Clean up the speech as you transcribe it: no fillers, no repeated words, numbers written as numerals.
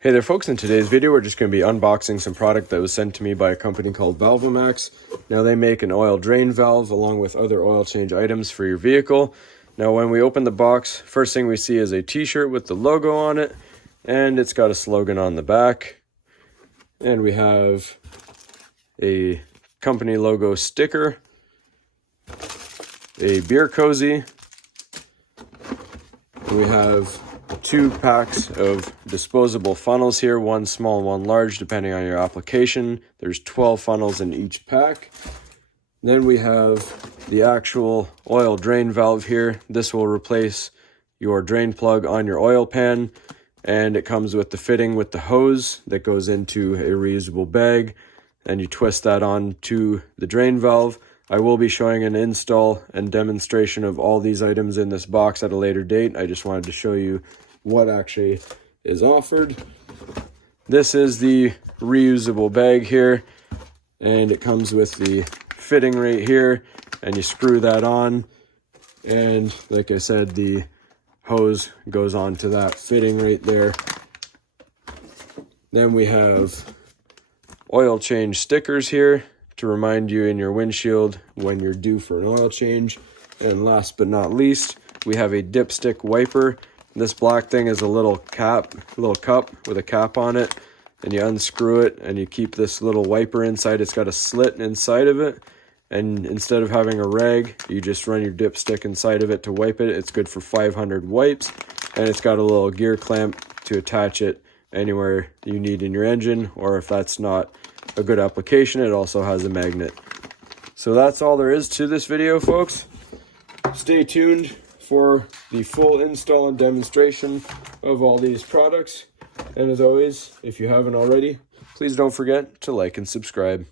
Hey there folks, in today's video we're just going to be unboxing some product that was sent to me by a company called Valvomax. Now they make an oil drain valve along with other oil change items for your vehicle. Now when we open the box, first thing we see is a t-shirt with the logo on it, and it's got a slogan on the back. And we have a company logo sticker, a beer cozy, and we have 2 packs of disposable funnels here, one small, one large, depending on your application. There's 12 funnels in each pack. Then we have the actual oil drain valve here. This will replace your drain plug on your oil pan, and it comes with the fitting with the hose that goes into a reusable bag, and you twist that on to the drain valve. I will be showing an install and demonstration of all these items in this box at a later date. I just wanted to show you what actually is offered. This is the reusable bag here, and it comes with the fitting right here, and you screw that on, and like I said, the hose goes on to that fitting right there. Then we have oil change stickers here to remind you in your windshield when you're due for an oil change. And last but not least, we have a dipstick wiper. This black thing is a little cup with a cap on it, and you unscrew it and you keep this little wiper inside. It's got a slit inside of it, and instead of having a rag, you just run your dipstick inside of it to wipe it. It's good for 500 wipes, and it's got a little gear clamp to attach it anywhere you need in your engine, or if that's not a good application, it also has a magnet. So that's all there is to this video, folks. Stay tuned for the full install and demonstration of all these products. And as always, if you haven't already, please don't forget to like and subscribe.